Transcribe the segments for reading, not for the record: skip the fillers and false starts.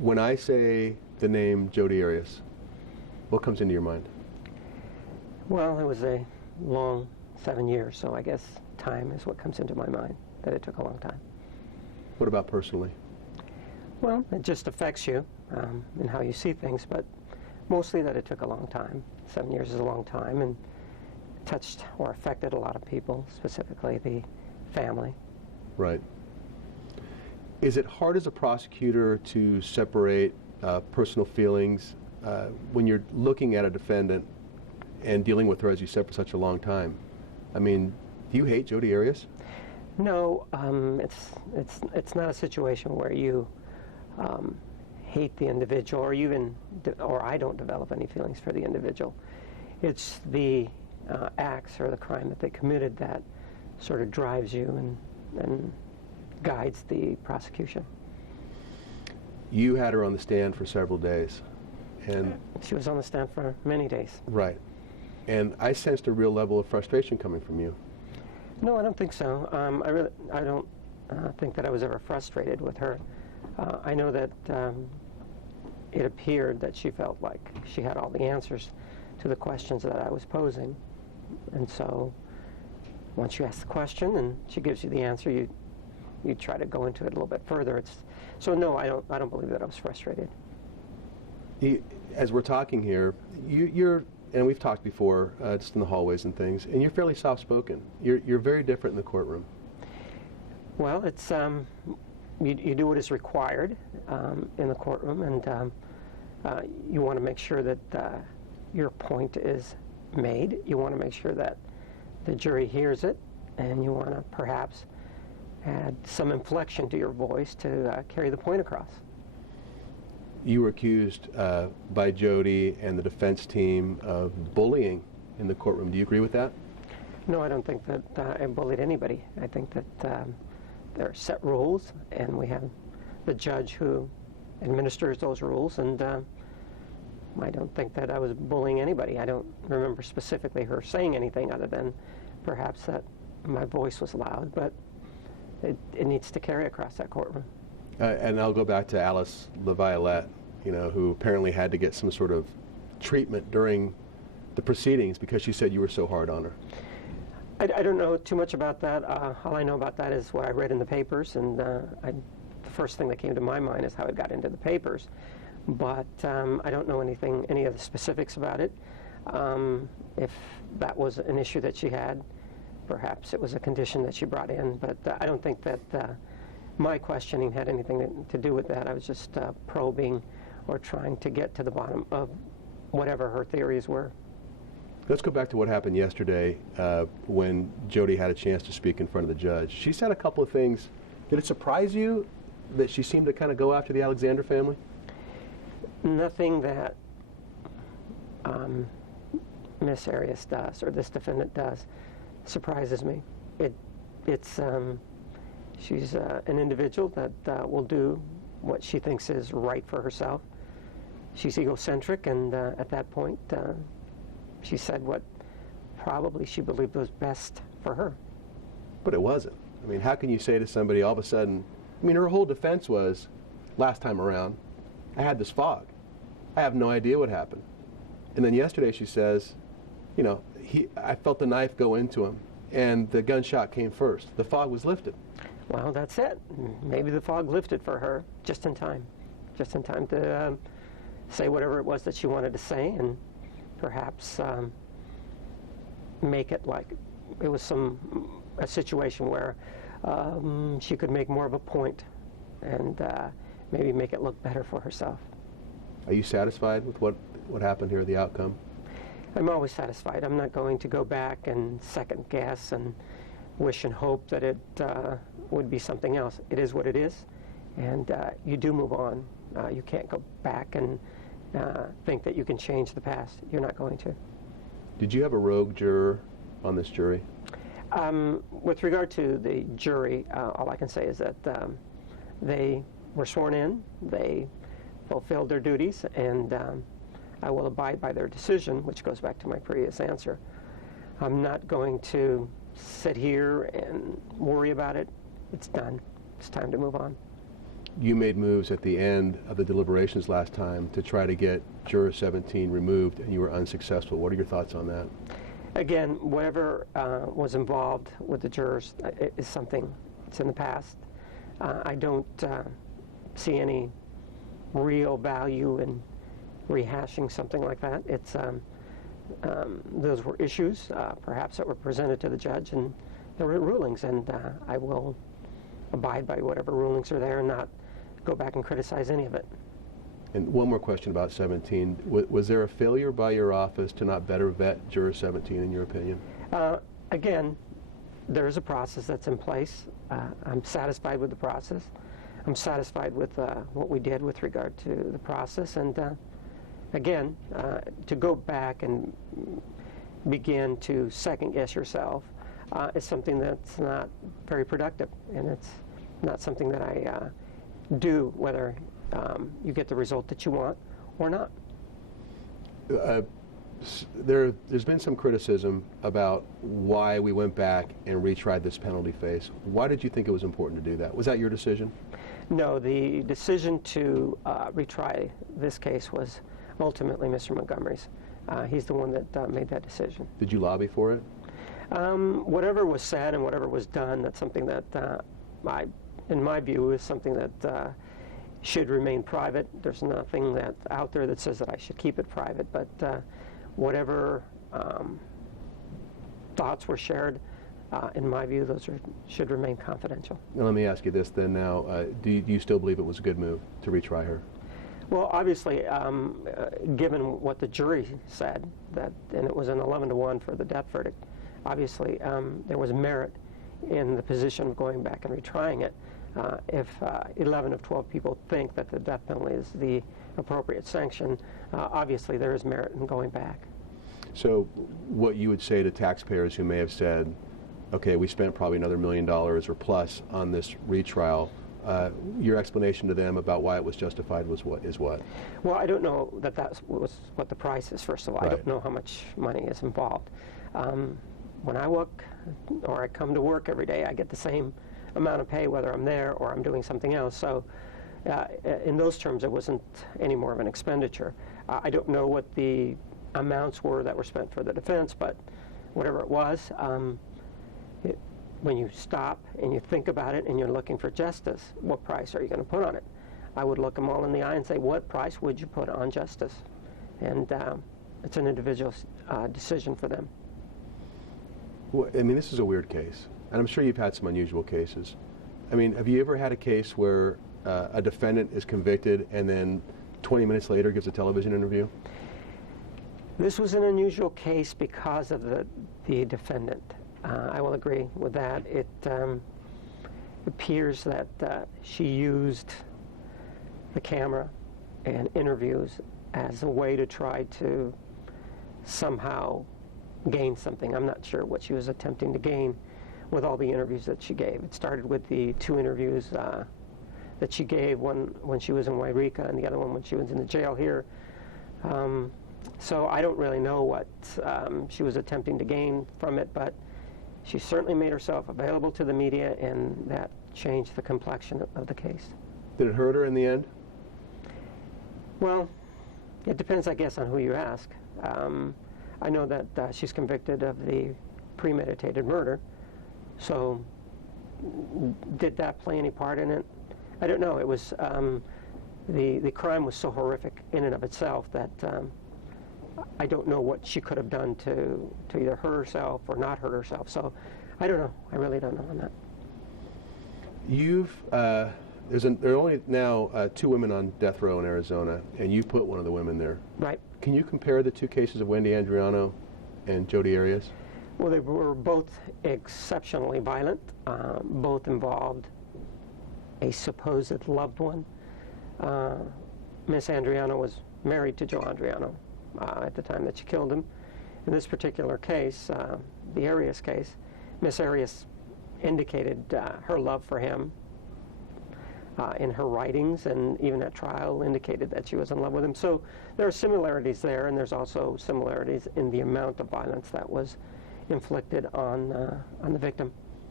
When I say the name Jodi Arias, what comes into your mind? Well, it was a long 7 years, so I guess time is what comes into my mind, that it took a long time. What about personally? Well, it just affects you in how you see things, but mostly that it took a long time. 7 years is a long time, and touched or affected a lot of people, specifically the family. Right. Is it hard as a prosecutor to separate personal feelings when you're looking at a defendant and dealing with her, as you said, for such a long time? I mean, do you hate Jodi Arias? No, it's not a situation where you hate the individual, or I don't develop any feelings for the individual. It's the acts or the crime that they committed that sort of drives you and guides the prosecution. You had her on the stand for several days, and she was on the stand for many days. Right, and I sensed a real level of frustration coming from you. No, I don't think so. I don't think that I was ever frustrated with her. I know that it appeared that she felt like she had all the answers to the questions that I was posing, and so once you ask the question and she gives you the answer, you try to go into it a little bit further. So no, I don't believe that I was frustrated. As we're talking here, you're, and we've talked before, just in the hallways and things, and you're fairly soft-spoken. You're very different in the courtroom. Well, it's you do what is required in the courtroom, and you want to make sure that your point is made. You want to make sure that the jury hears it, and you want to perhaps add some inflection to your voice to carry the point across. You were accused by Jodi and the defense team of bullying in the courtroom. Do you agree with that? No, I don't think that I bullied anybody. I think that there are set rules, and we have the judge who administers those rules, and I don't think that I was bullying anybody. I don't remember specifically her saying anything other than perhaps that my voice was loud, but it needs to carry across that courtroom. And I'll go back to Alyce Laviolette, who apparently had to get some sort of treatment during the proceedings because she said you were so hard on her. I don't know too much about that. All I know about that is what I read in the papers, and the first thing that came to my mind is how it got into the papers. But I don't know any of the specifics about it. If that was an issue that she had, perhaps it was a condition that she brought in, but I don't think that my questioning had anything to do with that. I was just probing or trying to get to the bottom of whatever her theories were. Let's go back to what happened yesterday when Jodi had a chance to speak in front of the judge. She said a couple of things. Did it surprise you that she seemed to kind of go after the Alexander family? Nothing that Miss Arias does or this defendant does surprises me. She's an individual that will do what she thinks is right for herself. She's egocentric, and at that point, she said what probably she believed was best for her. But it wasn't. I mean, how can you say to somebody all of a sudden, her whole defense was, last time around, I had this fog. I have no idea what happened. And then yesterday she says, I felt the knife go into him, and the gunshot came first. The fog was lifted. Well, that's it. Maybe the fog lifted for her just in time to say whatever it was that she wanted to say, and perhaps make it like it was a situation where she could make more of a point and maybe make it look better for herself. Are you satisfied with what happened here, the outcome? I'm always satisfied. I'm not going to go back and second guess and wish and hope that it would be something else. It is what it is, and you do move on. You can't go back and think that you can change the past. You're not going to. Did you have a rogue juror on this jury? With regard to the jury, all I can say is that they were sworn in, they fulfilled their duties, and I will abide by their decision, which goes back to my previous answer. I'm not going to sit here and worry about it. It's done. It's time to move on. you made moves at the end of the deliberations last time to try to get Juror 17 removed, and you were unsuccessful. What are your thoughts on that? Again, whatever was involved with the jurors is something that's in the past. I don't see any real value in rehashing something like that. It's those were issues, perhaps, that were presented to the judge, and there were rulings, and I will abide by whatever rulings are there and not go back and criticize any of it. And one more question about 17. Was there a failure by your office to not better vet Juror 17, in your opinion? Again, there is a process that's in place. I'm satisfied with the process. I'm satisfied with what we did with regard to the process. And again, to go back and begin to second-guess yourself is something that's not very productive, and it's not something that I do, whether you get the result that you want or not. There's been some criticism about why we went back and retried this penalty phase. Why did you think it was important to do that? Was that your decision? No, the decision to retry this case was ultimately Mr. Montgomery's. He's the one that made that decision. Did you lobby for it? Whatever was said and whatever was done, that's something that in my view, is something that should remain private. There's nothing that out there that says that I should keep it private, but whatever thoughts were shared, in my view, those should remain confidential. Now, let me ask you this then now. Do you still believe it was a good move to retry her? Well, obviously, given what the jury said, and it was an 11-1 for the death verdict, obviously there was merit in the position of going back and retrying it. If 11 of 12 people think that the death penalty is the appropriate sanction, obviously there is merit in going back. So what you would say to taxpayers who may have said, okay, we spent probably another $1 million or plus on this retrial, your explanation to them about why it was justified was what? Well, I don't know that was what the price is, first of all. Right. I don't know how much money is involved. When I work or I come to work every day, I get the same amount of pay whether I'm there or I'm doing something else. So in those terms, it wasn't any more of an expenditure. I don't know what the amounts were that were spent for the defense, but whatever it was, when you stop and you think about it and you're looking for justice, what price are you going to put on it? I would look them all in the eye and say, what price would you put on justice? And it's an individual decision for them. Well, I mean, this is a weird case, and I'm sure you've had some unusual cases. I mean, have you ever had a case where a defendant is convicted and then 20 minutes later gives a television interview? This was an unusual case because of the defendant. I will agree with that. It appears that she used the camera and interviews as a way to try to somehow gain something. I'm not sure what she was attempting to gain with all the interviews that she gave. It started with the 2 interviews that she gave, one when she was in Wairika and the other one when she was in the jail here. So I don't really know what she was attempting to gain from it, but she certainly made herself available to the media, and that changed the complexion of the case. Did it hurt her in the end? Well, it depends, I guess, on who you ask. I know that she's convicted of the premeditated murder, so did that play any part in it? I don't know. It was the crime was so horrific in and of itself that I don't know what she could have done to either hurt herself or not hurt herself. So I don't know. I really don't know on that. There are only now 2 women on death row in Arizona, and you put one of the women there. Right. Can you compare the 2 cases of Wendy Andriano and Jodi Arias? Well, they were both exceptionally violent. Both involved a supposed loved one. Miss Andriano was married to Joe Andriano at the time that she killed him. In this particular case, the Arias case, Miss Arias indicated her love for him in her writings, and even at trial indicated that she was in love with him. So there are similarities there, and there's also similarities in the amount of violence that was inflicted on the victim.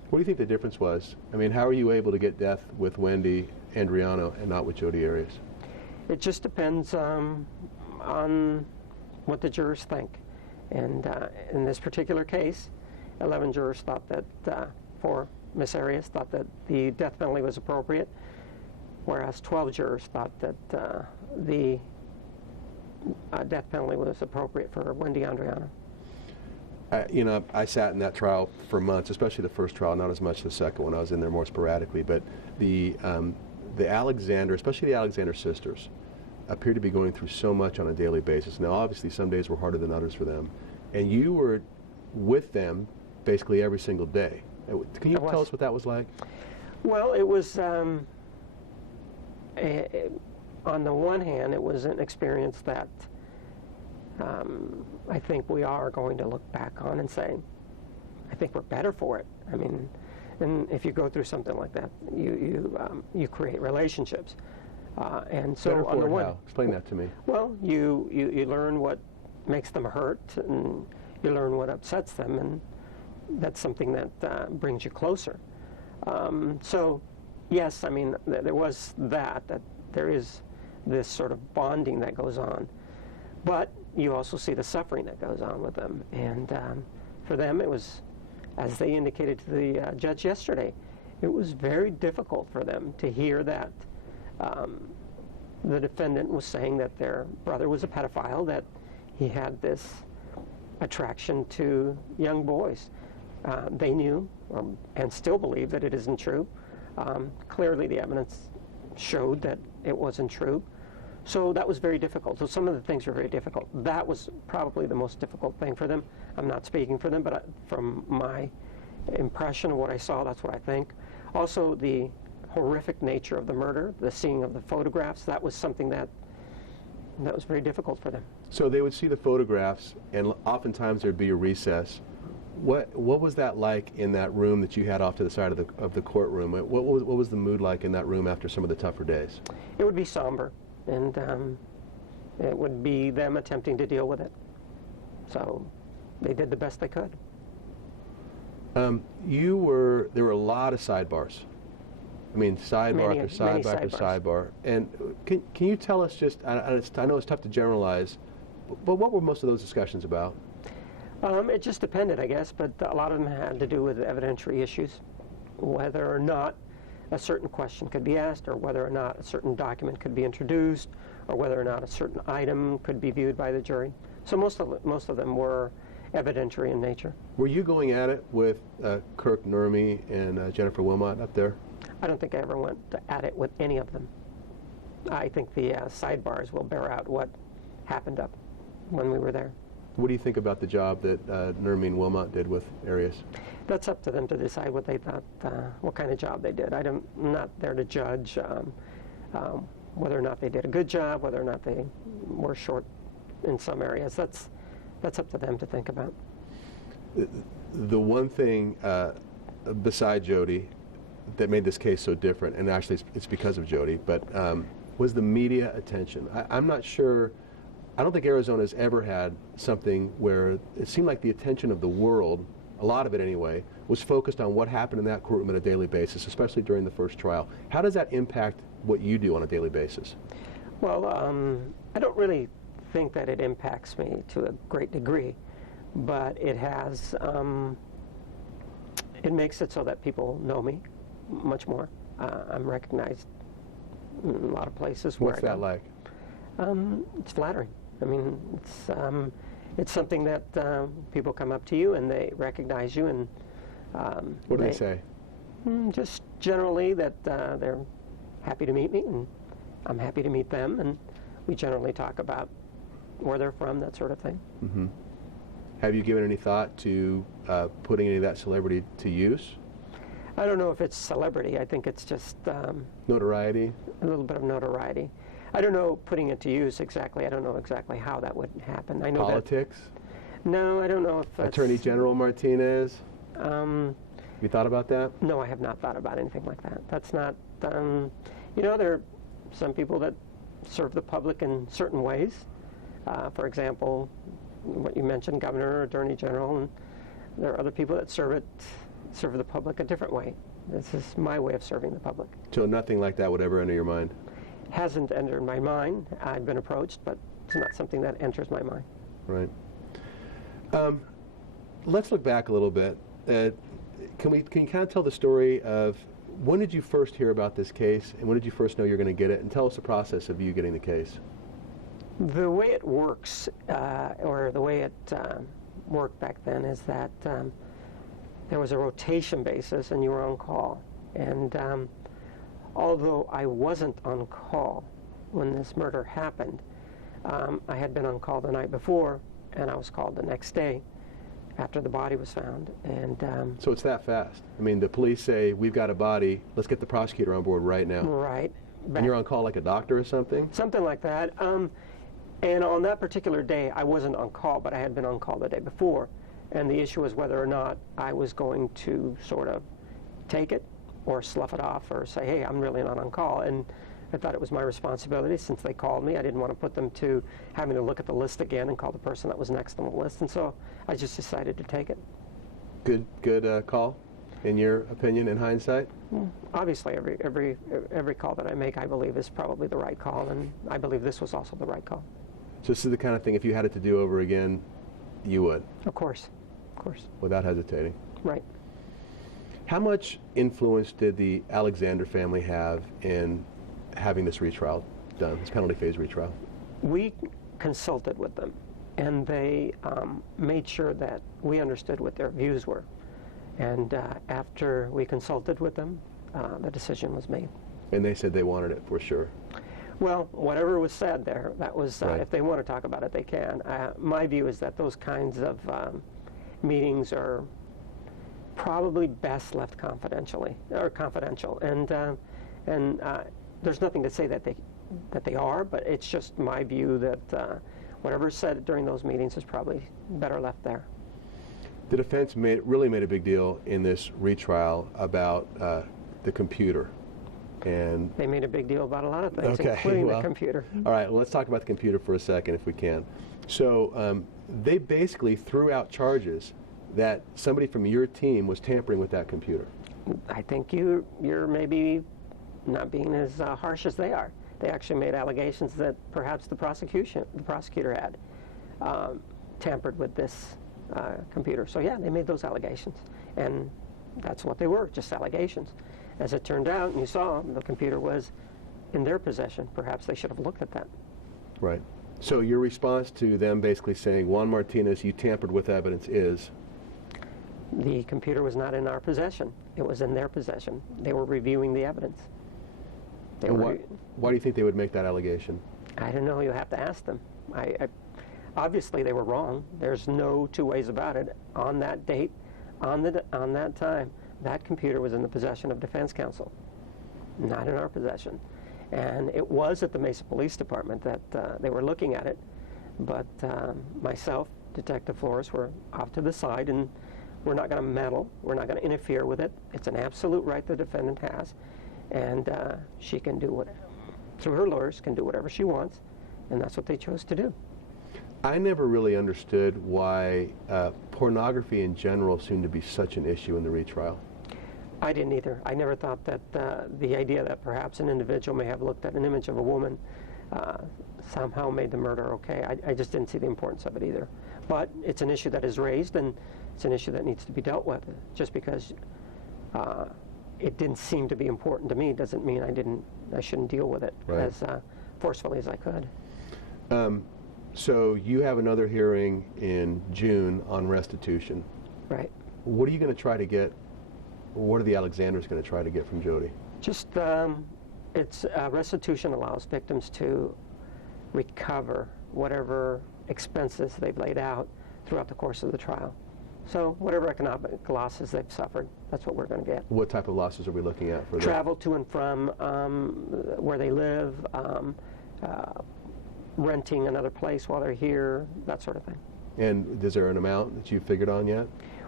What do you think the difference was? I mean, how are you able to get death with Wendy Andriano and not with Jodi Arias? It just depends on what the jurors think. And in this particular case, 11 jurors thought that, for Miss Arias, thought that the death penalty was appropriate, whereas 12 jurors thought that the death penalty was appropriate for Wendy Andriano. I sat in that trial for months, especially the first trial, not as much the second one. I was in there more sporadically. But the Alexander, especially the Alexander sisters, appear to be going through so much on a daily basis. Now, obviously, some days were harder than others for them. And you were with them basically every single day. Can you tell us what that was like? Well, it was, on the one hand, it was an experience that I think we are going to look back on and say, I think we're better for it. I mean, and if you go through something like that, you create relationships. And so better on the one, how? Explain that to me. well, you learn what makes them hurt, and you learn what upsets them, and that's something that brings you closer. So, yes, I mean, there was that there is this sort of bonding that goes on, but you also see the suffering that goes on with them. And for them, it was, as they indicated to the judge yesterday, it was very difficult for them to hear that the defendant was saying that their brother was a pedophile, that he had this attraction to young boys. They knew and still believe that it isn't true. Clearly the evidence showed that it wasn't true. So that was very difficult. So some of the things were very difficult. That was probably the most difficult thing for them. I'm not speaking for them, but from my impression of what I saw, that's what I think. Also, the horrific nature of the murder, the seeing of the photographs, that was something that was very difficult for them. So they would see the photographs, and oftentimes there'd be a recess. What was that like in that room that you had off to the side of the courtroom? What was the mood like in that room after some of the tougher days? It would be somber, and it would be them attempting to deal with it. So they did the best they could. There were a lot of sidebars. I mean, sidebar after sidebar after sidebar. And can you tell us just, I know it's tough to generalize, but what were most of those discussions about? It just depended, I guess, but a lot of them had to do with evidentiary issues, whether or not a certain question could be asked, or whether or not a certain document could be introduced, or whether or not a certain item could be viewed by the jury. So most of them were evidentiary in nature. Were you going at it with Kirk Nurmi and Jennifer Wilmot up there? I don't think I ever went at it with any of them. I think the sidebars will bear out what happened up when we were there. What do you think about the job that Nurmi and Wilmot did with Arias? That's up to them to decide what they thought, what kind of job they did. I'm not there to judge whether or not they did a good job, whether or not they were short in some areas. That's up to them to think about. The one thing beside Jodi that made this case so different, and actually it's because of Jodi, but was the media attention. I'm not sure, I don't think Arizona's ever had something where it seemed like the attention of the world, a lot of it anyway, was focused on what happened in that courtroom on a daily basis, especially during the first trial. How does that impact what you do on a daily basis? Well, I don't really think that it impacts me to a great degree, but it has, it makes it so that people know me much more. I'm recognized in a lot of places. What's that like? It's flattering. I mean, it's something that people come up to you and they recognize you, and what do they say? Just generally that they're happy to meet me, and I'm happy to meet them, and we generally talk about where they're from, that sort of thing. Mm-hmm. Have you given any thought to putting any of that celebrity to use? I don't know if it's celebrity. I think it's just notoriety? A little bit of notoriety. I don't know putting it to use exactly. I don't know exactly how that would happen. I know politics? No, I don't know if that's... Attorney General Martinez? You thought about that? No, I have not thought about anything like that. That's not... you know, there are some people that serve the public in certain ways. For example, what you mentioned, governor or attorney general, and there are other people that serve it serve the public a different way. This is my way of serving the public. So nothing like that would ever enter your mind? Hasn't entered my mind. I've been approached, but it's not something that enters my mind. Right. Let's look back a little bit. Can you kind of tell the story of when did you first hear about this case, and when did you first know you're going to get it, and tell us the process of you getting the case? The way it works, or the way it worked back then, is that there was a rotation basis and you were on call. And although I wasn't on call when this murder happened, I had been on call the night before, and I was called the next day after the body was found. And so it's that fast? I mean, the police say, we've got a body, let's get the prosecutor on board right now. Right. And you're on call like a doctor or something? Something like that. And on that particular day, I wasn't on call, but I had been on call the day before. And the issue was whether or not I was going to sort of take it or slough it off or say, hey, I'm really not on call. And I thought it was my responsibility since they called me. I didn't want to put them to having to look at the list again and call the person that was next on the list. And so I just decided to take it. Good call, in your opinion, in hindsight? Obviously, every call that I make, I believe, is probably the right call, and I believe this was also the right call. So this is the kind of thing, if you had it to do over again, you would? Of course. Of course. Without hesitating? Right. How much influence did the Alexander family have in having this retrial done, this penalty phase retrial? We consulted with them, and they made sure that we understood what their views were. And after we consulted with them, the decision was made. And they said they wanted it for sure? Well, whatever was said there, that was, Right. if they want to talk about it, they can. My view is that those kinds of meetings are probably best left confidential. And there's nothing to say that they are, but it's just my view that whatever's said during those meetings is probably better left there. The defense really made a big deal in this retrial about the computer. And they made a big deal about a lot of things, okay, including well, the computer. All right, well, let's talk about the computer for a second, if we can. So they basically threw out charges that somebody from your team was tampering with that computer. I think you're maybe not being as harsh as they are. They actually made allegations that perhaps the prosecutor had tampered with this computer. So yeah, they made those allegations, and that's what they were, just allegations. As it turned out, and you saw, the computer was in their possession. Perhaps they should have looked at that. Right. So your response to them basically saying, Juan Martinez, you tampered with evidence is? The computer was not in our possession. It was in their possession. They were reviewing the evidence. And why do you think they would make that allegation? I don't know. You have to ask them. Obviously, they were wrong. There's no two ways about it. On that date, on that time, that computer was in the possession of defense counsel, not in our possession. And it was at the Mesa Police Department that they were looking at it, but myself, Detective Flores, were off to the side, and we're not going to meddle. We're not going to interfere with it. It's an absolute right the defendant has, and she can do whatever, through her lawyers, can do whatever she wants, and that's what they chose to do. I never really understood why pornography in general seemed to be such an issue in the retrial. I didn't either. I never thought that the idea that perhaps an individual may have looked at an image of a woman somehow made the murder okay. I just didn't see the importance of it either. But it's an issue that is raised, and it's an issue that needs to be dealt with. Just because it didn't seem to be important to me doesn't mean I shouldn't deal with it as forcefully as I could. So you have another hearing in June on restitution. Right. What are you going to try to get? What are the Alexanders going to try to get from Jodi? Just, restitution allows victims to recover whatever expenses they've laid out throughout the course of the trial. So whatever economic losses they've suffered, that's what we're going to get. What type of losses are we looking at for that? Travel to and from where they live, renting another place while they're here, that sort of thing. And is there an amount that you've figured on yet?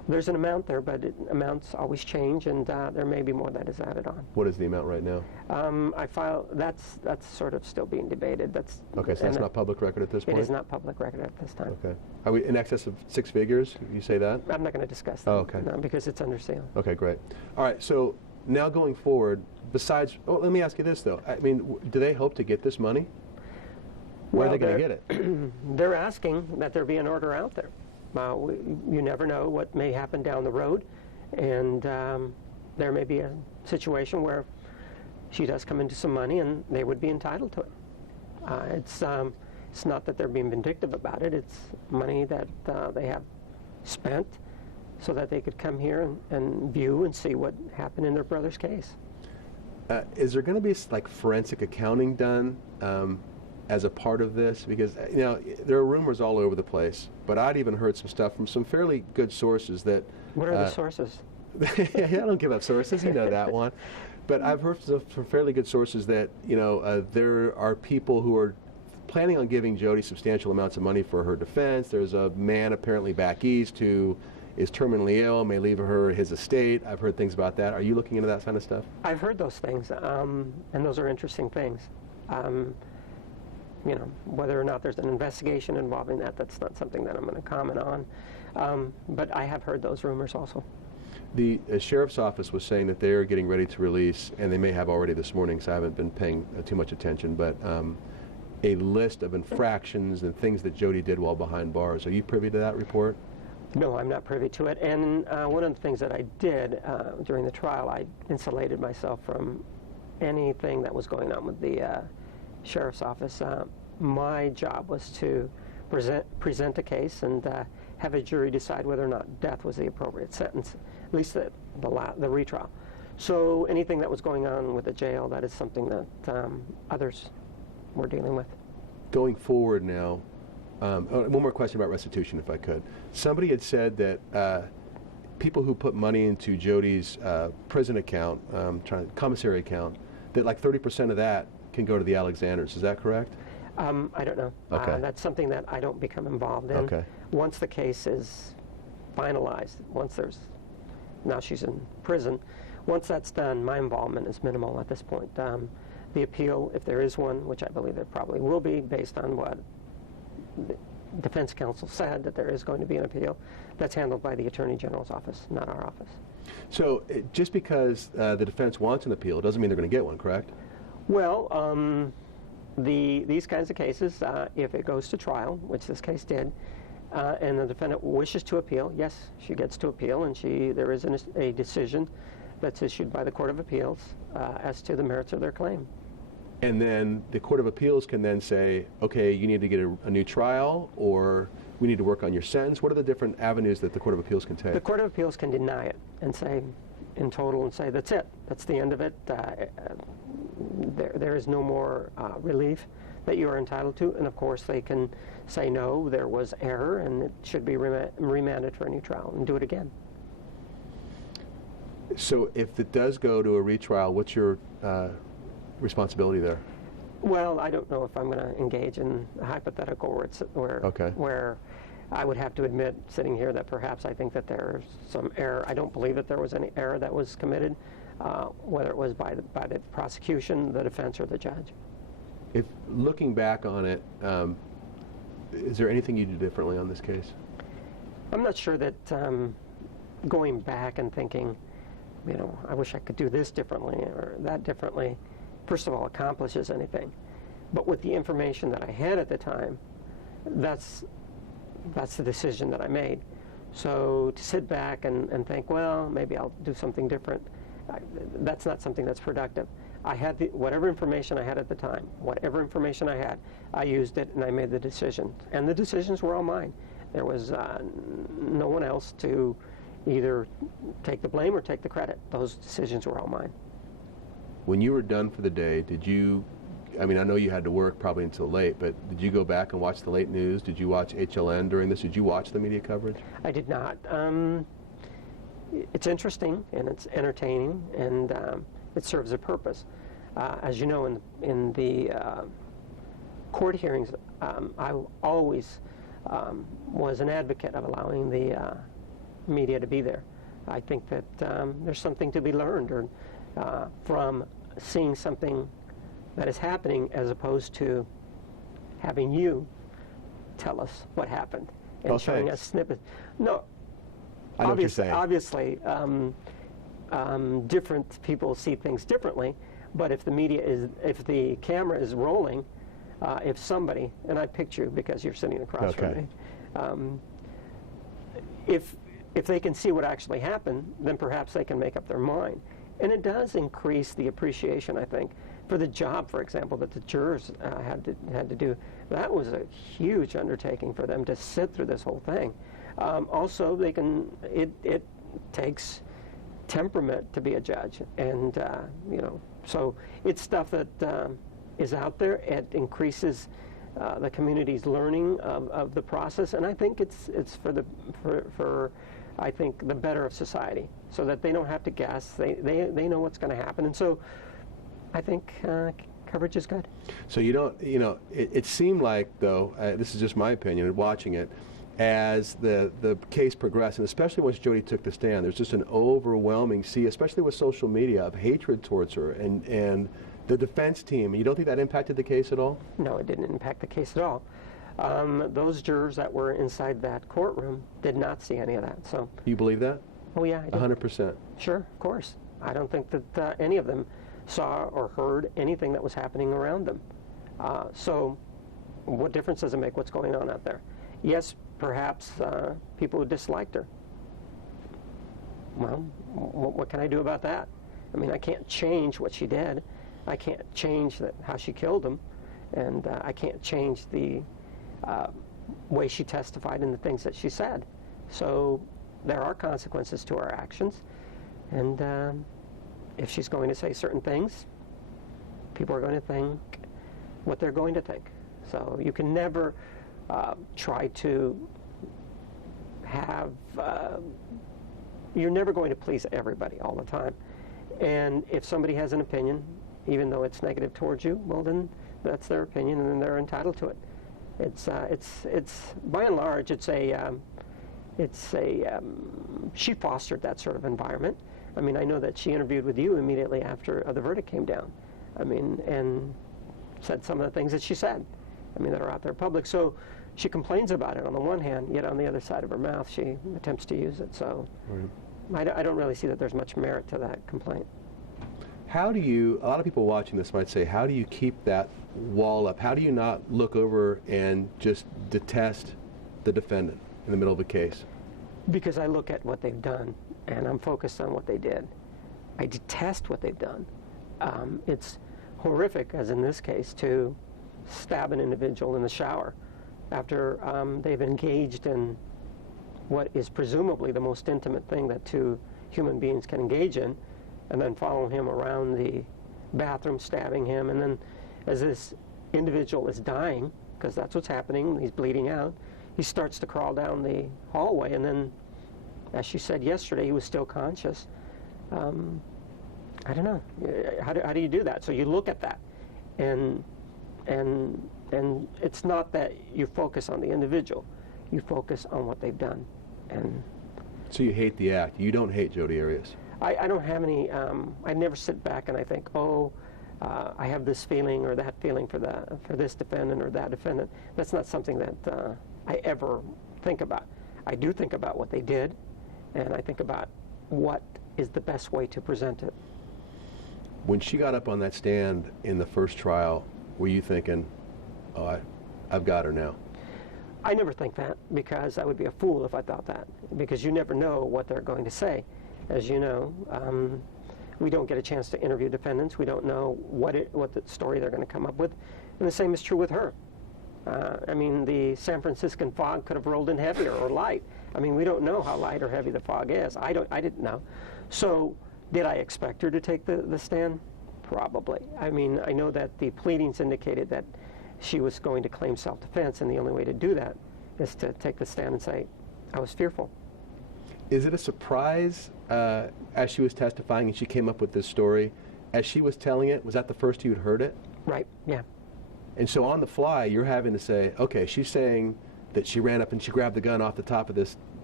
There's an amount there, but amounts always change, and there may be more that is added on. What is the amount right now? That's sort of still being debated. Okay, so that's not public record at this point? It is not public record at this time. Okay. Are we in excess of 6 figures? You say that? I'm not going to discuss that. Oh, okay. No, because it's under seal. Okay, great. All right, so now going forward, besides, let me ask you this though. I mean, do they hope to get this money? Where are they going to get it? They're asking that there be an order out there. You never know what may happen down the road, and there may be a situation where she does come into some money and they would be entitled to it. It's not that they're being vindictive about it. It's money that they have spent so that they could come here and view and see what happened in their brother's case. Is there going to be like forensic accounting done as a part of this? Because there are rumors all over the place, but I'd even heard some stuff from some fairly good sources that. What are the sources? I don't give up sources, you know that one. But I've heard from fairly good sources that there are people who are planning on giving Jodi substantial amounts of money for her defense. There's a man apparently back east who is terminally ill, may leave her his estate. I've heard things about that. Are you looking into that kind of stuff? I've heard those things, and those are interesting things. Whether or not there's an investigation involving that's not something that I'm going to comment on. But I have heard those rumors also. The sheriff's office was saying that they're getting ready to release, and they may have already this morning, so I haven't been paying too much attention, but a list of infractions and things that Jodi did while behind bars. Are you privy to that report? No, I'm not privy to it. And one of the things that I did during the trial, I insulated myself from anything that was going on with the sheriff's office. My job was to present a case and have a jury decide whether or not death was the appropriate sentence, at least the retrial. So anything that was going on with the jail, that is something that others were dealing with. Going forward now, one more question about restitution, if I could. Somebody had said that people who put money into Jodi's prison account, commissary account, that like 30% of that can go to the Alexanders. Is that correct? I don't know. Okay. That's something that I don't become involved in. Okay. Once the case is finalized, now she's in prison, once that's done, my involvement is minimal at this point. The appeal, if there is one, which I believe there probably will be based on what the defense counsel said, that there is going to be an appeal, that's handled by the Attorney General's office, not our office. So just because the defense wants an appeal doesn't mean they're going to get one, correct? Well, these kinds of cases, if it goes to trial, which this case did, and the defendant wishes to appeal, yes, she gets to appeal, and there is a decision that's issued by the Court of Appeals as to the merits of their claim. And then the Court of Appeals can then say, okay, you need to get a new trial, or we need to work on your sentence. What are the different avenues that the Court of Appeals can take? The Court of Appeals can deny it and say, in total, and say, that's it. That's the end of it. There is no more relief that you are entitled to. And of course, they can say, no, there was error, and it should be remanded for a new trial, and do it again. So if it does go to a retrial, what's your responsibility there? Well, I don't know if I'm going to engage in a hypothetical where I would have to admit, sitting here, that perhaps I think that there's some error. I don't believe that there was any error that was committed, whether it was by the prosecution, the defense, or the judge. If looking back on it, is there anything you do differently on this case? I'm not sure that going back and thinking, I wish I could do this differently or that differently, first of all, accomplishes anything. But with the information that I had at the time, that's the decision that I made. So to sit back and think, well, maybe I'll do something different, that's not something that's productive. I had whatever information I had at the time, whatever information I had, I used it and I made the decision. And the decisions were all mine. There was no one else to either take the blame or take the credit. Those decisions were all mine. When you were done for the day, I know you had to work probably until late, but did you go back and watch the late news? Did you watch HLN during this? Did you watch the media coverage? I did not. It's interesting and it's entertaining, and it serves a purpose. As you know, in the court hearings, I always was an advocate of allowing the media to be there. I think that there's something to be learned from seeing something that is happening as opposed to having you tell us what happened and showing us snippets. No, I know what you're saying. Obviously, different people see things differently, but if the camera is rolling, if somebody, and I picked you because you're sitting across from me, if they can see what actually happened, then perhaps they can make up their mind. And it does increase the appreciation, I think, for the job, for example, that the jurors had to do. That was a huge undertaking for them to sit through this whole thing. Also, it takes temperament to be a judge, and so it's stuff that is out there. It increases the community's learning of the process, and I think it's for I think the better of society, so that they don't have to guess. They know what's going to happen, and so I think coverage is good. So you don't, it seemed like, though, this is just my opinion, watching it, as the case progressed, and especially once Jodi took the stand, there's just an overwhelming sea, especially with social media, of hatred towards her and the defense team. You don't think that impacted the case at all? No, it didn't impact the case at all. Those jurors that were inside that courtroom did not see any of that. So you believe that? Oh yeah, I do. 100%. Sure, of course. I don't think that any of them saw or heard anything that was happening around them. So what difference does it make what's going on out there? Yes, perhaps people who disliked her. Well, what can I do about that? I mean, I can't change what she did. I can't change how she killed him, and I can't change the way she testified and the things that she said. So there are consequences to our actions, and if she's going to say certain things, people are going to think what they're going to think. So you can never try to have, you're never going to please everybody all the time. And if somebody has an opinion, even though it's negative towards you, well then that's their opinion and then they're entitled to it. It's by and large, she fostered that sort of environment. I mean, I know that she interviewed with you immediately after the verdict came down. I mean, and said some of the things that she said. I mean, that are out there public. So she complains about it on the one hand, yet on the other side of her mouth, she attempts to use it. So I don't really see that there's much merit to that complaint. How do you, a lot of people watching this might say, how do you keep that wall up? How do you not look over and just detest the defendant in the middle of a case? Because I look at what they've done, and I'm focused on what they did. I detest what they've done. It's horrific, as in this case, to stab an individual in the shower after they've engaged in what is presumably the most intimate thing that two human beings can engage in, and then follow him around the bathroom, stabbing him, and then as this individual is dying, because that's what's happening, he's bleeding out, he starts to crawl down the hallway, and then, as she said yesterday, he was still conscious. I don't know. How do you do that? So you look at that, and it's not that you focus on the individual, you focus on what they've done. And so you hate the act. You don't hate Jodi Arias. I don't have any. I never sit back and I think, oh, I have this feeling or that feeling for this defendant or that defendant. That's not something that I ever think about. I do think about what they did, and I think about what is the best way to present it. When she got up on that stand in the first trial, were you thinking, oh, I've got her now? I never think that, because I would be a fool if I thought that, because you never know what they're going to say. As you know, we don't get a chance to interview defendants. We don't know what the story they're going to come up with. And the same is true with her. I mean, the San Franciscan fog could have rolled in heavier or light. I mean, we don't know how light or heavy the fog is. I didn't know. So did I expect her to take the stand? Probably. I mean, I know that the pleadings indicated that she was going to claim self-defense, and the only way to do that is to take the stand and say, I was fearful. Is it a surprise as she was testifying and she came up with this story, as she was telling it, was that the first you'd heard it? Right, yeah. And so on the fly, you're having to say, okay, she's saying that she ran up and she grabbed the gun off the top of this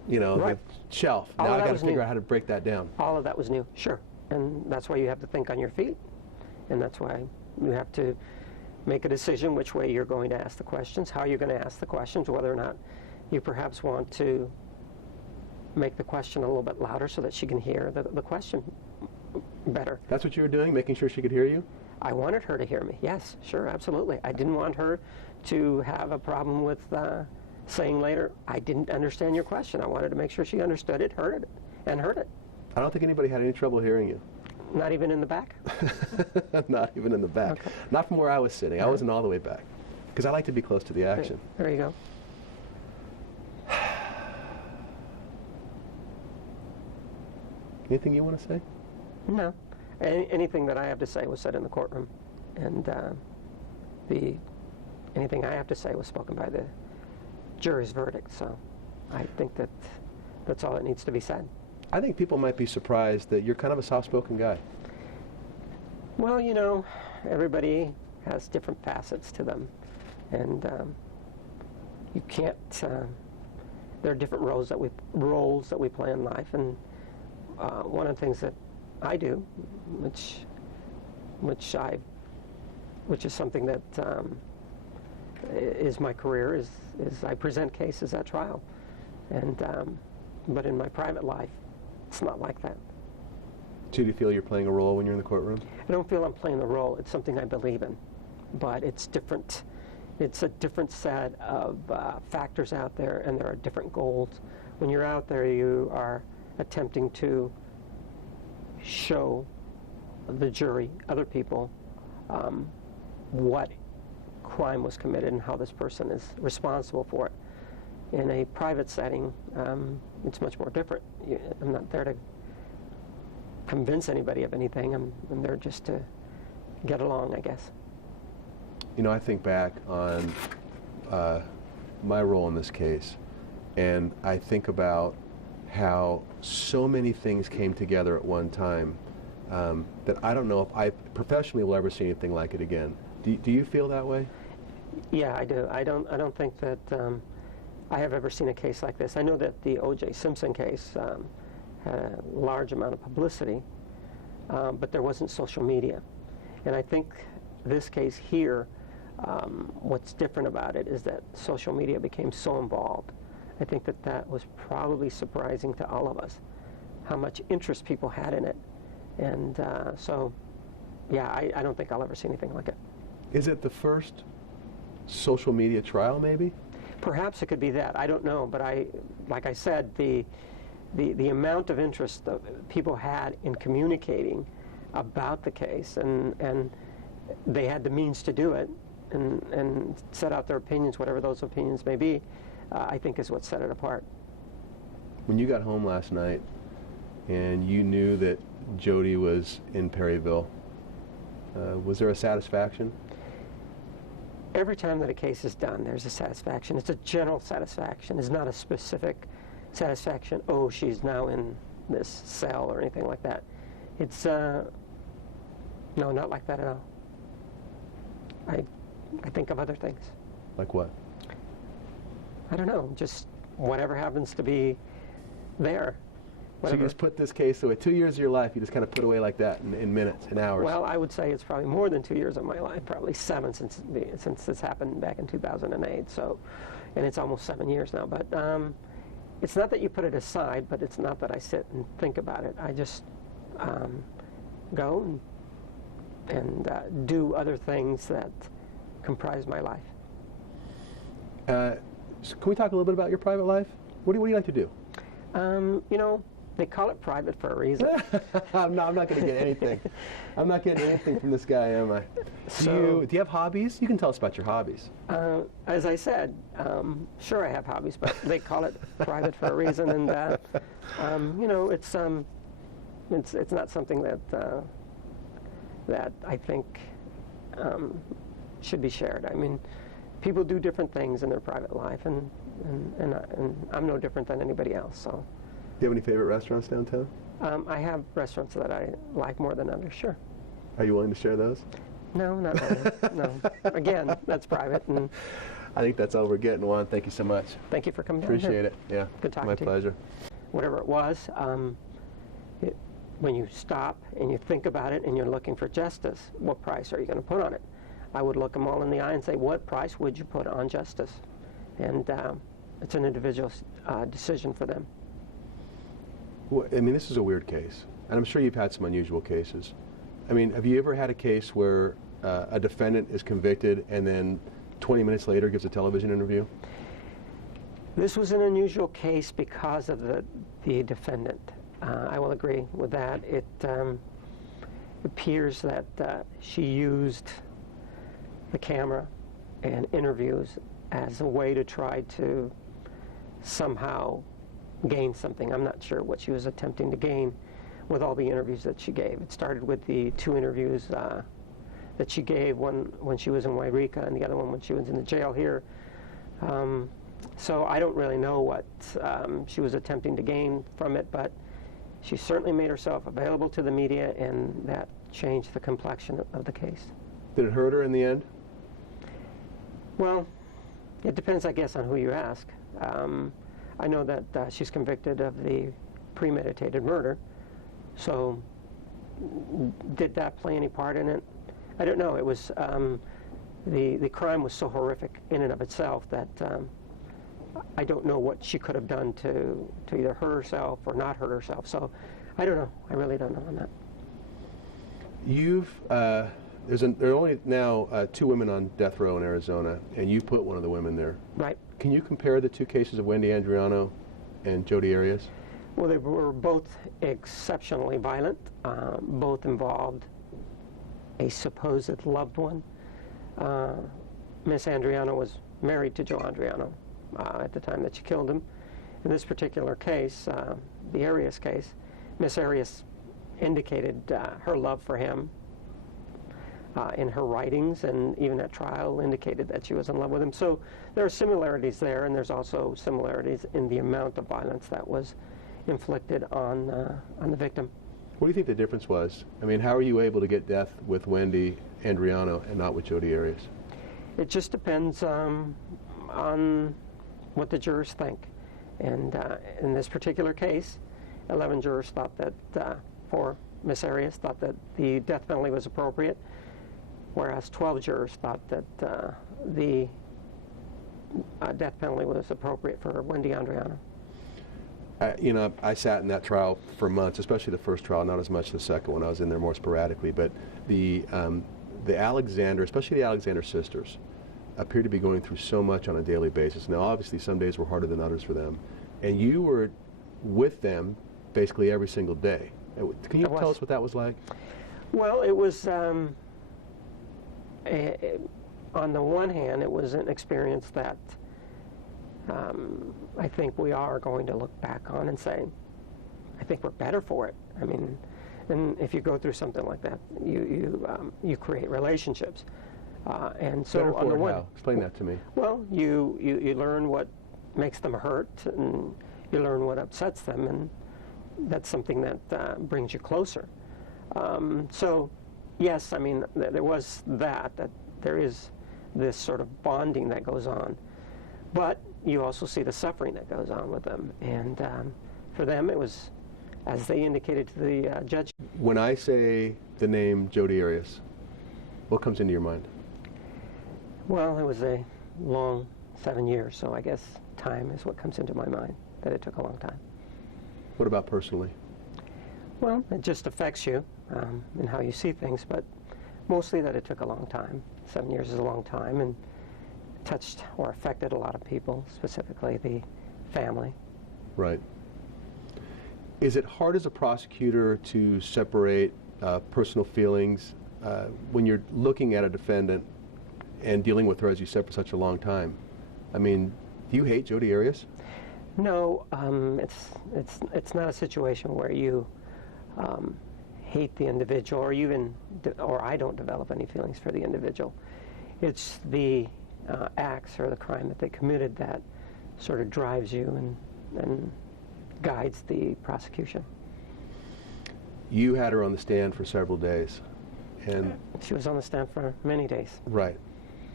the shelf. Now I got to figure out how to break that down. All of that was new, sure. And that's why you have to think on your feet. And that's why you have to make a decision which way you're going to ask the questions, how you're going to ask the questions, whether or not you perhaps want to make the question a little bit louder so that she can hear the question better. That's what you were doing, making sure she could hear you? I wanted her to hear me, yes, sure, absolutely. I didn't want her to have a problem with saying later, I didn't understand your question. I wanted to make sure she understood it, heard it, and heard it. I don't think anybody had any trouble hearing you. Not even in the back? Not even in the back. Okay. Not from where I was sitting. I wasn't all the way back. Because I like to be close to the action. There you go. Anything you want to say? No. Anything that I have to say was said in the courtroom. And anything I have to say was spoken by the jury's verdict. So I think that's all that needs to be said. I think people might be surprised that you're kind of a soft-spoken guy. Well, everybody has different facets to them. And you can't, there are different roles that we play in life. And one of the things that I do, which is something that is my career, is I present cases at trial. And but in my private life, it's not like that. Do you feel you're playing a role when you're in the courtroom? I don't feel I'm playing the role. It's something I believe in, but it's different. It's a different set of factors out there, and there are different goals. When you're out there, you are attempting to show the jury, other people, what crime was committed and how this person is responsible for it. In a private setting, it's much more different. I'm not there to convince anybody of anything. I'm there just to get along, I guess. I think back on my role in this case, and I think about how so many things came together at one time that I don't know if I professionally will ever see anything like it again. Do you feel that way? Yeah, I do. I don't think that I have ever seen a case like this. I know that the O.J. Simpson case had a large amount of publicity, but there wasn't social media. And I think this case here, what's different about it is that social media became so involved. I think that was probably surprising to all of us, how much interest people had in it. And so, yeah, I don't think I'll ever see anything like it. Is it the first social media trial, maybe? Perhaps it could be that. I don't know, but like I said, the amount of interest that people had in communicating about the case, and they had the means to do it, and set out their opinions, whatever those opinions may be, I think is what set it apart. When you got home last night and you knew that Jodi was in Perryville, was there a satisfaction? Every time that a case is done, there's a satisfaction. It's a general satisfaction. It's not a specific satisfaction, oh, she's now in this cell or anything like that. It's, no, not like that at all. I think of other things. Like what? I don't know, just whatever happens to be there. So you just put this case away, 2 years of your life, you just kind of put away like that in minutes, in hours? Well, I would say it's probably more than 2 years of my life, probably 7 since this happened back in 2008. So, and it's almost 7 years now. But it's not that you put it aside, but it's not that I sit and think about it. I just go and do other things that comprise my life. So can we talk a little bit about your private life? What do you like to do? They call it private for a reason. I'm not going to get anything. I'm not getting anything from this guy, am I? Do you have hobbies? You can tell us about your hobbies. As I said, sure I have hobbies, but they call it private for a reason, and it's not something that I think should be shared. I mean, people do different things in their private life, and I'm no different than anybody else. So. Do you have any favorite restaurants downtown? I have restaurants that I like more than others, sure. Are you willing to share those? No, not really. No. Again, that's private. And I think that's all we're getting, Juan. Thank you so much. Thank you for coming down here. Appreciate it. Yeah. Good talking My to you. pleasure. Whatever it was, when you stop and you think about it and you're looking for justice, what price are you going to put on it? I would look them all in the eye and say, what price would you put on justice? And it's an individual decision for them. Well, I mean, this is a weird case, and I'm sure you've had some unusual cases. I mean, have you ever had a case where a defendant is convicted and then 20 minutes later gives a television interview? This was an unusual case because of the defendant. I will agree with that. It appears that she used the camera and interviews as a way to try to somehow gain something. I'm not sure what she was attempting to gain with all the interviews that she gave. It started with the 2 interviews that she gave, one when she was in Wairika and the other one when she was in the jail here. So I don't really know what she was attempting to gain from it, but she certainly made herself available to the media, and that changed the complexion of the case. Did it hurt her in the end? Well, it depends, I guess, on who you ask. I know that she's convicted of the premeditated murder, so did that play any part in it? I don't know. It was the crime was so horrific in and of itself that I don't know what she could have done to either hurt herself or not hurt herself. So I don't know. I really don't know on that. There are only now 2 women on death row in Arizona, and you put one of the women there. Right. Can you compare the 2 cases of Wendy Andriano and Jodi Arias? Well, they were both exceptionally violent. Both involved a supposed loved one. Miss Andriano was married to Joe Andriano at the time that she killed him. In this particular case, the Arias case, Miss Arias indicated her love for him in her writings, and even at trial indicated that she was in love with him. So there are similarities there, and there's also similarities in the amount of violence that was inflicted on the victim. What do you think the difference was? I mean, how are you able to get death with Wendy Andriano and not with Jodi Arias? It just depends on what the jurors think. And in this particular case, 11 jurors thought that, for Miss Arias, thought that the death penalty was appropriate, whereas 12 jurors thought that the death penalty was appropriate for Wendy Andriano. I sat in that trial for months, especially the first trial, not as much the second one. I was in there more sporadically. But the Alexander, especially the Alexander sisters, appear to be going through so much on a daily basis. Now, obviously, some days were harder than others for them. And you were with them basically every single day. Can you tell us what that was like? Well, it was, on the one hand, it was an experience that I think we are going to look back on and say, I think we're better for it. I mean, and if you go through something like that, you create relationships. And so better on the one, how? Explain that to me. Well, you learn what makes them hurt, and you learn what upsets them, and that's something that brings you closer. So, yes, I mean, there was that there is this sort of bonding that goes on, but you also see the suffering that goes on with them, and for them it was, as they indicated to the judge. When I say the name Jodi Arias, what comes into your mind? Well, it was a long 7 years, so I guess time is what comes into my mind, that it took a long time. What about personally? Well, it just affects you in how you see things, but mostly that it took a long time. 7 years is a long time, and touched or affected a lot of people, specifically the family. Right. Is it hard as a prosecutor to separate personal feelings when you're looking at a defendant and dealing with her, as you said, for such a long time? I mean, do you hate Jodi Arias? No, it's not a situation where you hate the individual, or I don't develop any feelings for the individual. It's the acts or the crime that they committed that sort of drives you and guides the prosecution. You had her on the stand for several days, and she was on the stand for many days. Right.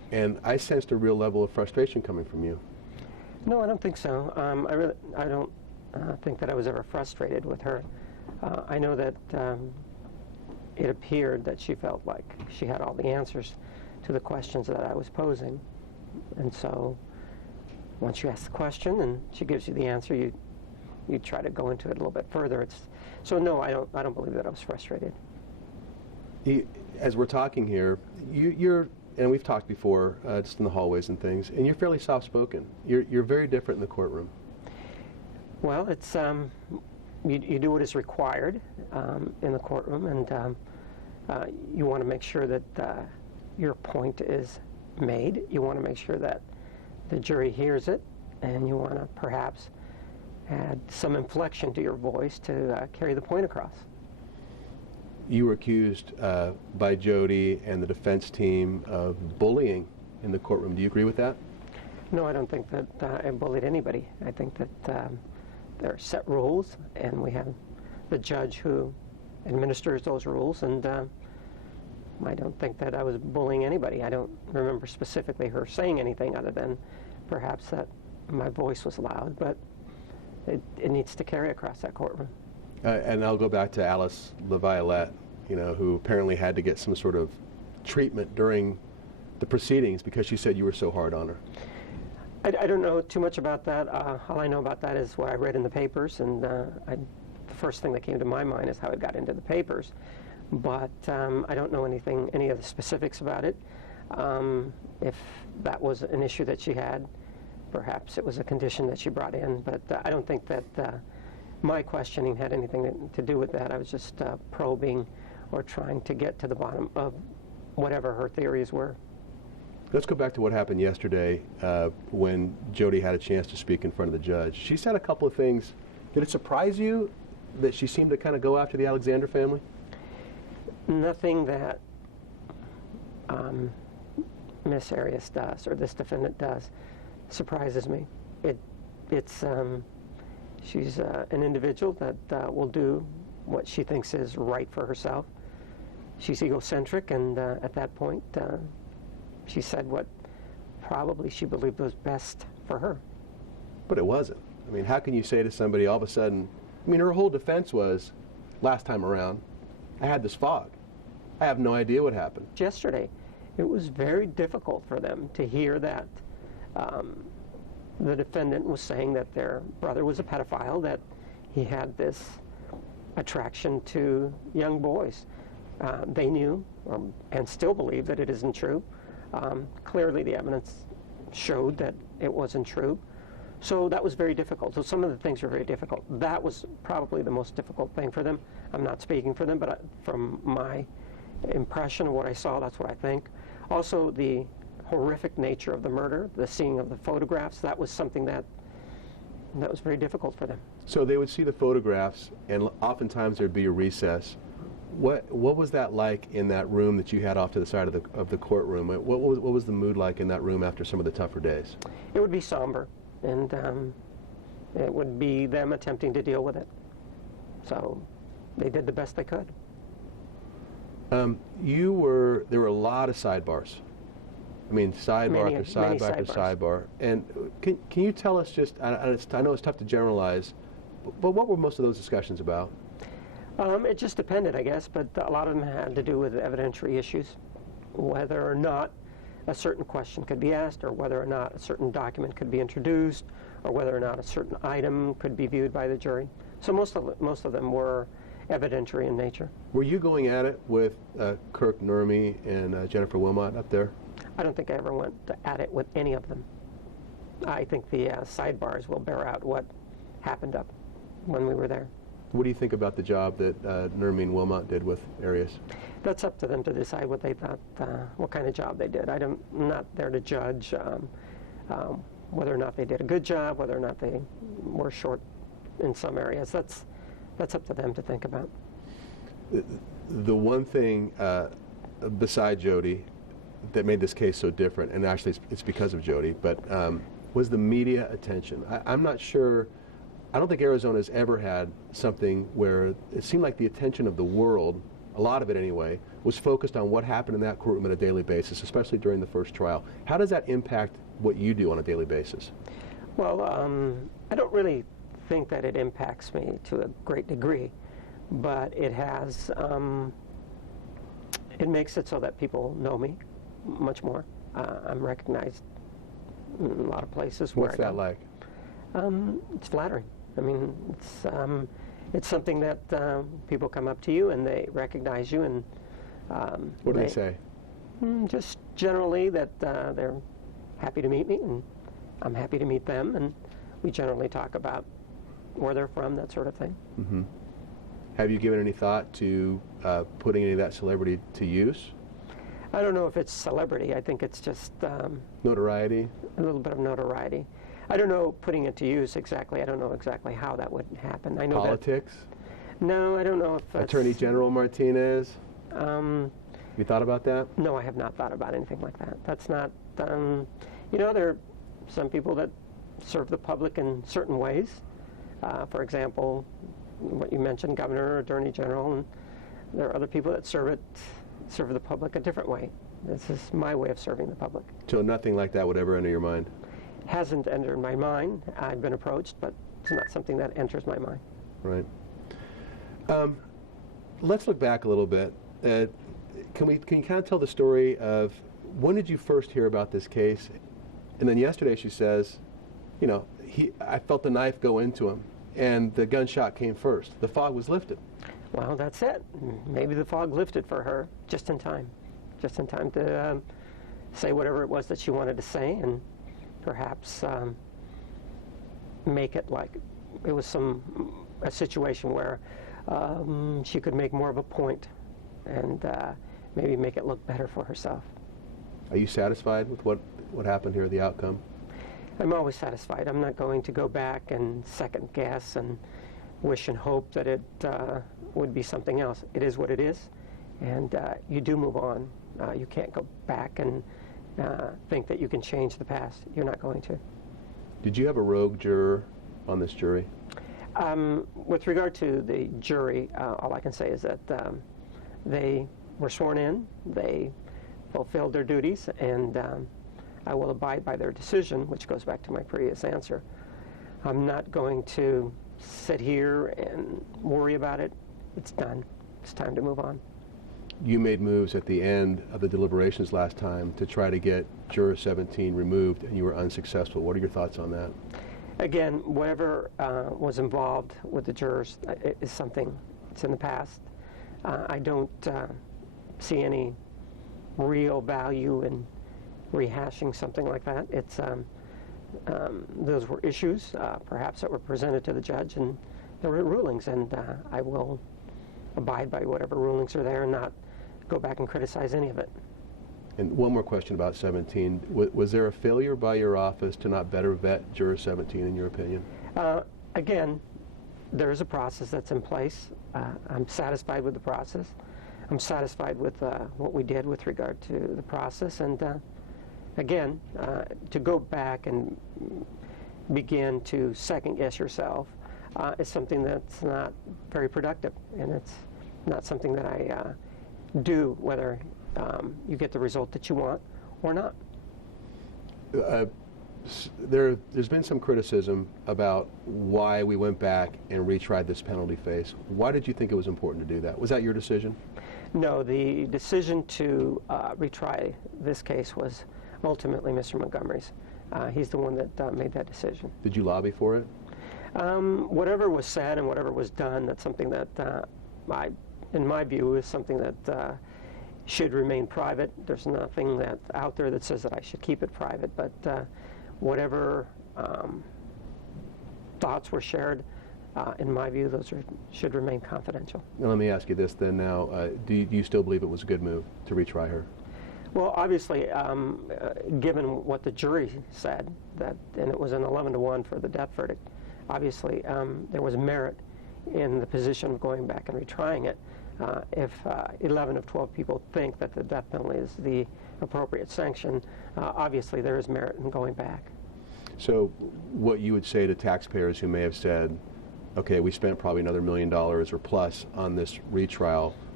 And I sensed a real level of frustration coming from you. No, I don't think so. I don't think that I was ever frustrated with her. I know that it appeared that she felt like she had all the answers to the questions that I was posing. And so once you ask the question and she gives you the answer, you try to go into it a little bit further. So no, I don't believe that I was frustrated. As we're talking here, you're, and we've talked before, just in the hallways and things, and you're fairly soft-spoken. You're very different in the courtroom. Well, it's you do what is required in the courtroom, and you want to make sure that your point is made. You want to make sure that the jury hears it, and you want to perhaps add some inflection to your voice to carry the point across. You were accused by Jodi and the defense team of bullying in the courtroom. Do you agree with that? No, I don't think that I bullied anybody. I think that there are set rules, and we have the judge who administers those rules, and I don't think that I was bullying anybody. I don't remember specifically her saying anything other than perhaps that my voice was loud, but it needs to carry across that courtroom. And I'll go back to Alyce Laviolette, who apparently had to get some sort of treatment during the proceedings because she said you were so hard on her. I don't know too much about that. All I know about that is what I read in the papers, and the first thing that came to my mind is how it got into the papers. But I don't know any of the specifics about it. If that was an issue that she had, perhaps it was a condition that she brought in. But I don't think that my questioning had anything to do with that. I was just probing or trying to get to the bottom of whatever her theories were. Let's go back to what happened yesterday when Jodi had a chance to speak in front of the judge. She said a couple of things. Did it surprise you that she seemed to kind of go after the Alexander family? Nothing that Miss Arias does or this defendant does surprises me. She's an individual that will do what she thinks is right for herself. She's egocentric, and at that point, she said what probably she believed was best for her. But it wasn't. I mean, how can you say to somebody all of a sudden, her whole defense was, last time around, I had this fog. I have no idea what happened. Yesterday, it was very difficult for them to hear that the defendant was saying that their brother was a pedophile, that he had this attraction to young boys. They knew and still believe that it isn't true. Clearly the evidence showed that it wasn't true. So that was very difficult. So some of the things were very difficult. That was probably the most difficult thing for them. I'm not speaking for them, but from my impression of what I saw, that's what I think. Also, the horrific nature of the murder, the seeing of the photographs, that was something that was very difficult for them. So they would see the photographs, and oftentimes there'd be a recess. What was that like in that room that you had off to the side of the courtroom? What was the mood like in that room after some of the tougher days? It would be somber, and it would be them attempting to deal with it. So they did the best they could. There were a lot of sidebars. Sidebar Many after sidebar after sidebar. And can you tell us just, I know it's tough to generalize, but what were most of those discussions about? It just depended, I guess, but a lot of them had to do with evidentiary issues, whether or not a certain question could be asked, or whether or not a certain document could be introduced, or whether or not a certain item could be viewed by the jury. So most of them were evidentiary in nature. Were you going at it with Kirk Nurmi and Jennifer Wilmot up there? I don't think I ever went at it with any of them. I think the sidebars will bear out what happened up when we were there. What do you think about the job that Nurmi and Wilmot did with Arias? That's up to them to decide what they thought, what kind of job they did. I'm not there to judge whether or not they did a good job, whether or not they were short in some areas. That's up to them to think about. The one thing beside Jodi that made this case so different, and actually it's because of Jodi, but was the media attention. I'm not sure. I don't think Arizona's ever had something where it seemed like the attention of the world a lot of it anyway, was focused on what happened in that courtroom on a daily basis, especially during the first trial. How does that impact what you do on a daily basis? Well, I don't really think that it impacts me to a great degree, but it has, it makes it so that people know me much more. I'm recognized in a lot of places. What's that like? It's flattering. I mean, it's something that people come up to you and they recognize you, and what do they say? Just generally that they're happy to meet me, and I'm happy to meet them, and we generally talk about where they're from, that sort of thing. Mm-hmm. Have you given any thought to putting any of that celebrity to use? I don't know if it's celebrity. I think it's just notoriety? A little bit of notoriety. I don't know putting it to use exactly. I don't know exactly how that would happen. I know politics? No, I don't know if that's... Attorney General Martinez? You thought about that? No, I have not thought about anything like that. That's not... you know, there are some people that serve the public in certain ways. For example, what you mentioned, governor, attorney general, and there are other people that serve the public a different way. This is my way of serving the public. So nothing like that would ever enter your mind? Hasn't entered my mind. I've been approached, but it's not something that enters my mind. Right. Let's look back a little bit. Can you kind of tell the story of when did you first hear about this case? And then yesterday she says, you know, I felt the knife go into him, and the gunshot came first. The fog was lifted. Well, that's it. Maybe the fog lifted for her just in time to say whatever it was that she wanted to say, and perhaps make it like it was a situation where she could make more of a point and maybe make it look better for herself. Are you satisfied with what happened here, the outcome? I'm always satisfied. I'm not going to go back and second guess and wish and hope that it would be something else. It is what it is, and you do move on. You can't go back and think that you can change the past. You're not going to. Did you have a rogue juror on this jury? With regard to the jury, all I can say is that they were sworn in, they fulfilled their duties, and I will abide by their decision, which goes back to my previous answer. I'm not going to sit here and worry about it. It's done. It's time to move on. You made moves at the end of the deliberations last time to try to get Juror 17 removed, and you were unsuccessful. What are your thoughts on that? Again, whatever was involved with the jurors is something that's in the past. I don't see any real value in rehashing something like that. It's those were issues, perhaps, that were presented to the judge, and there were rulings, and I will abide by whatever rulings are there and not go back and criticize any of it. And one more question about 17. Was there a failure by your office to not better vet Juror 17, in your opinion? Again, there is a process that's in place. I'm satisfied with the process. I'm satisfied with what we did with regard to the process. And again, to go back and begin to second-guess yourself is something that's not very productive, and it's not something that I do, whether you get the result that you want or not. There's been some criticism about why we went back and retried this penalty phase. Why did you think it was important to do that? Was that your decision? No, the decision to retry this case was ultimately Mr. Montgomery's. He's the one that made that decision. Did you lobby for it? Whatever was said and whatever was done, that's something that in my view, is something that should remain private. There's nothing that out there that says that I should keep it private, but whatever thoughts were shared, in my view, those should remain confidential. Now, let me ask you this then now. Do you still believe it was a good move to retry her? Well, obviously, given what the jury said, and it was an 11-1 for the death verdict, obviously there was merit in the position of going back and retrying it. If 11 of 12 people think that the death penalty is the appropriate sanction, obviously there is merit in going back. So what you would say to taxpayers who may have said, okay, we spent probably another $1 million or plus on this retrial,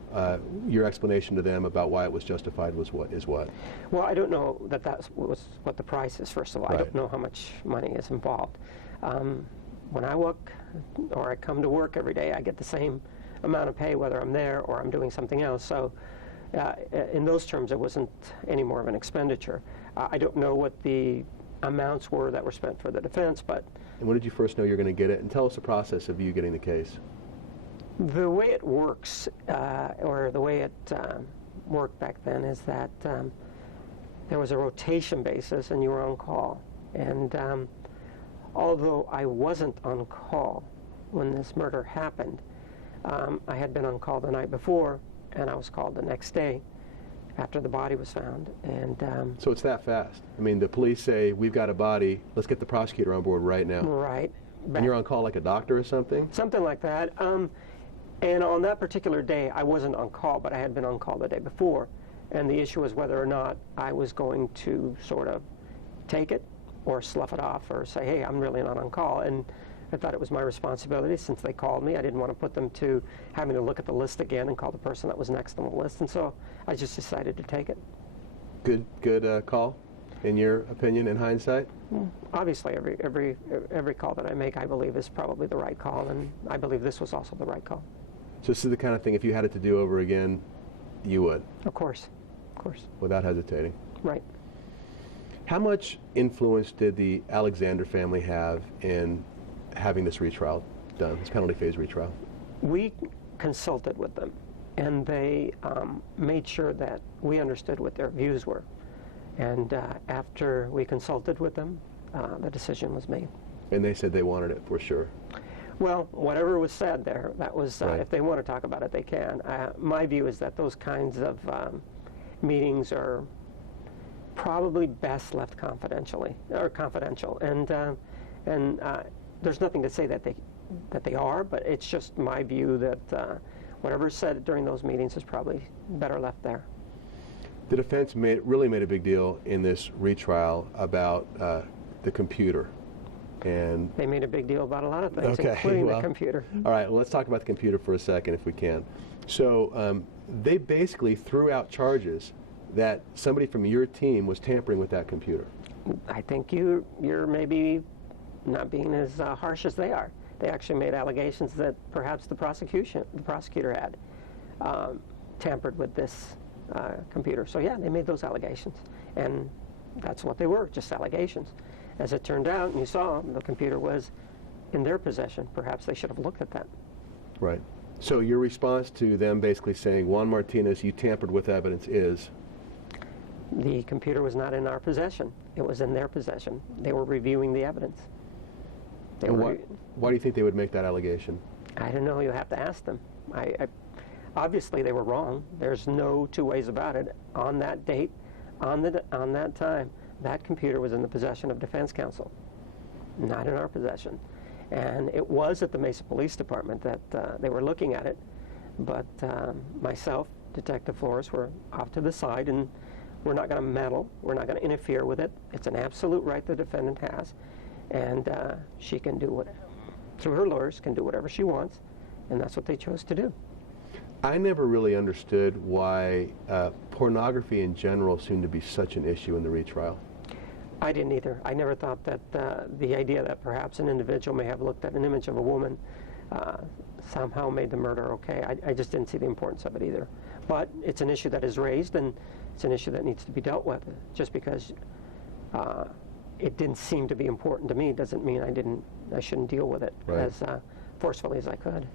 your explanation to them about why it was justified was what? Well, I don't know that was what the price is, first of all. Right. I don't know how much money is involved. When I work or I come to work every day, I get the same amount of pay whether I'm there or I'm doing something else. So in those terms, it wasn't any more of an expenditure. I don't know what the amounts were that were spent for the defense, but... And when did you first know you were going to get it? And tell us the process of you getting the case. The way it works, or the way it worked back then, is that there was a rotation basis and you were on call. And although I wasn't on call when this murder happened, I had been on call the night before, and I was called the next day after the body was found. And so it's that fast. I mean, the police say, we've got a body, let's get the prosecutor on board right now. Right. And you're on call like a doctor or something? Something like that. And on that particular day, I wasn't on call, but I had been on call the day before. And the issue was whether or not I was going to sort of take it or slough it off or say, hey, I'm really not on call. And I thought it was my responsibility since they called me. I didn't want to put them to having to look at the list again and call the person that was next on the list. And so I just decided to take it. Good call, in your opinion, in hindsight? Obviously, every call that I make, I believe, is probably the right call. And I believe this was also the right call. So this is the kind of thing, if you had it to do over again, you would? Of course. Of course. Without hesitating? Right. How much influence did the Alexander family have in having this retrial done, this penalty phase retrial? We consulted with them, and they made sure that we understood what their views were. And after we consulted with them, the decision was made. And they said they wanted it for sure? Well, whatever was said there, that was, Right. if they want to talk about it, they can. My view is that those kinds of meetings are probably best left confidential. And there's nothing to say that they are, but it's just my view that whatever's said during those meetings is probably better left there. The defense really made a big deal in this retrial about the computer. And they made a big deal about a lot of things, okay, including the computer. All right, well, let's talk about the computer for a second, if we can. So they basically threw out charges that somebody from your team was tampering with that computer. I think you're maybe not being as harsh as they are. They actually made allegations that perhaps the prosecutor had tampered with this computer. So yeah, they made those allegations, and that's what they were, just allegations. As it turned out, and you saw, the computer was in their possession. Perhaps they should have looked at that. Right. So your response to them basically saying, Juan Martinez, you tampered with evidence is? The computer was not in our possession. It was in their possession. They were reviewing the evidence. Why do you think they would make that allegation? I don't know. You'll have to ask them. Obviously, they were wrong. There's no two ways about it. On that date, on that time, that computer was in the possession of defense counsel, not in our possession. And it was at the Mesa Police Department that they were looking at it, but myself, Detective Flores, were off to the side, and we're not going to meddle. We're not going to interfere with it. It's an absolute right the defendant has, and she can do whatever, through her lawyers, can do whatever she wants, and that's what they chose to do. I never really understood why pornography in general seemed to be such an issue in the retrial. I didn't either. I never thought that the idea that perhaps an individual may have looked at an image of a woman somehow made the murder okay. I just didn't see the importance of it either. But it's an issue that is raised, and it's an issue that needs to be dealt with. Just because it didn't seem to be important to me doesn't mean I shouldn't deal with it as forcefully as I could.